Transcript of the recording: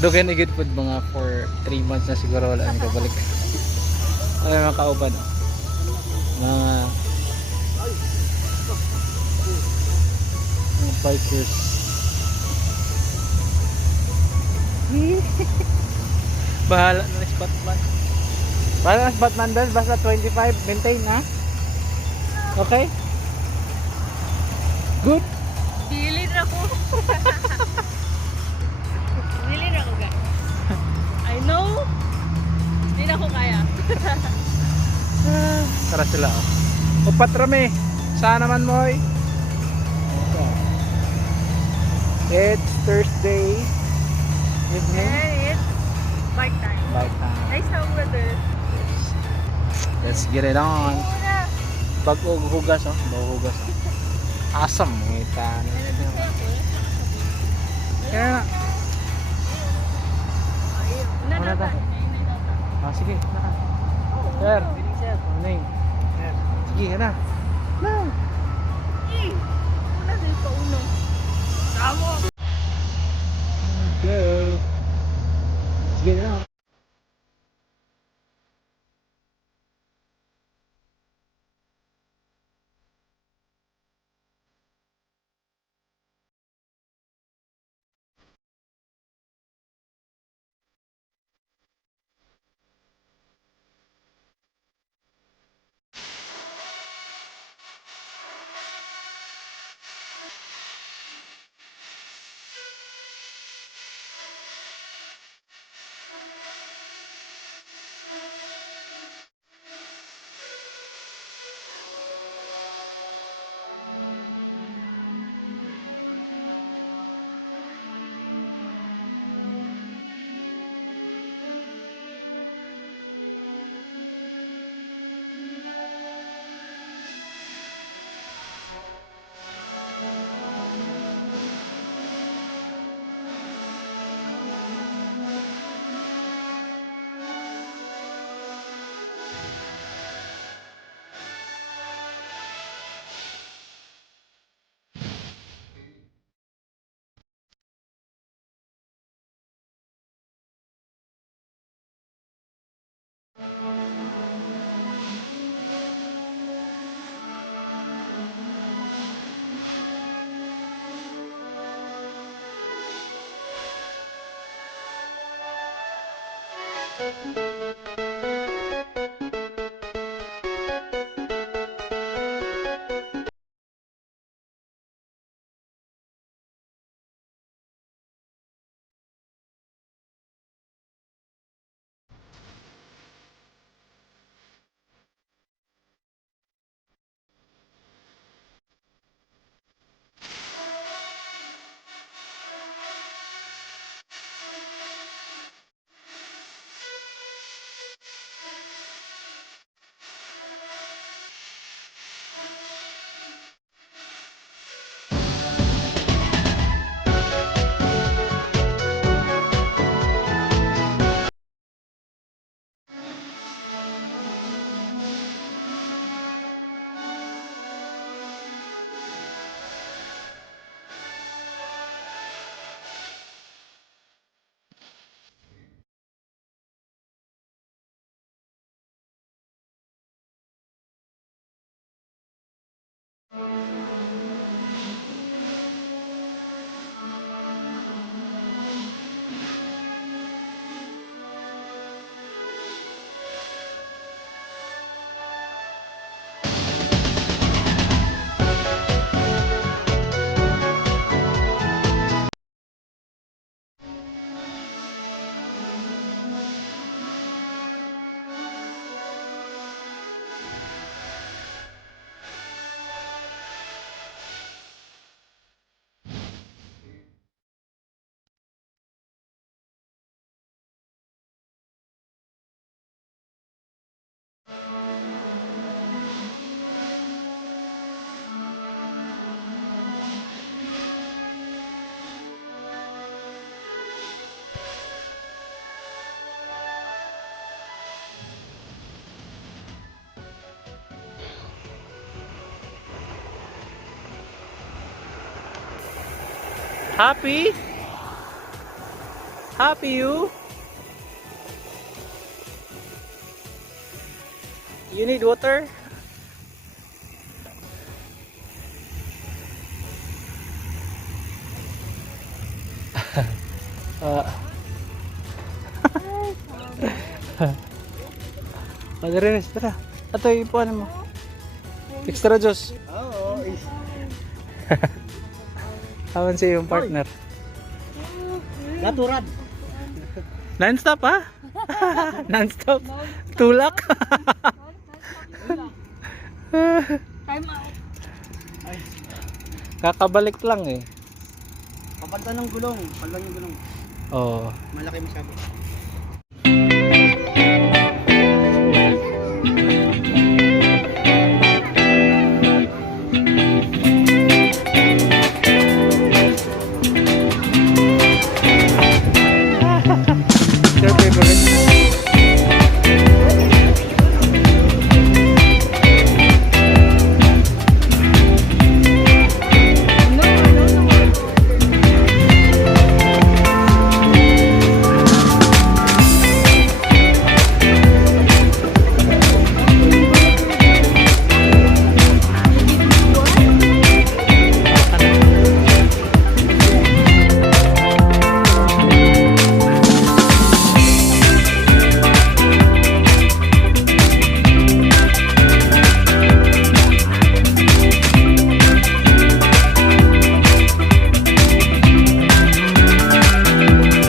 Dugan igid pud mga for 3 months na siguro wala ni kabalik. Ay mga kauban. Mga bikers. Bahala na si Batman. Bahala na si Batman doon. Basta 25. Maintain ha. Okay? Good? Dili na ko. Dili na ko guys. I know. Hindi na ko kaya. Tara sila oh. Upat rami. Saan naman mo eh? It's Thursday evening. And it's bike time. Bike time. Nice na weather. Let's get it on. Muna. Pag-hugas oh. Hugas oh. Asam. Ngita. Kaya na. Una Una na ta. ta. Ah, sige. Na. Sir. Morning. Sige na. Na. Una din pa uno. Tamo. Go. Sige na. Happy? Happy you? You need water? Madarinis, tara. Ito, ipuan mo. Extra juice. Oo. Awan sa iyong partner. Naturad. Non-stop ha? Non-stop. Tulak. Time out. Kakabalik lang eh. Kapag ng gulong. Pag lang yung gulong. Oo. Malaki masyado.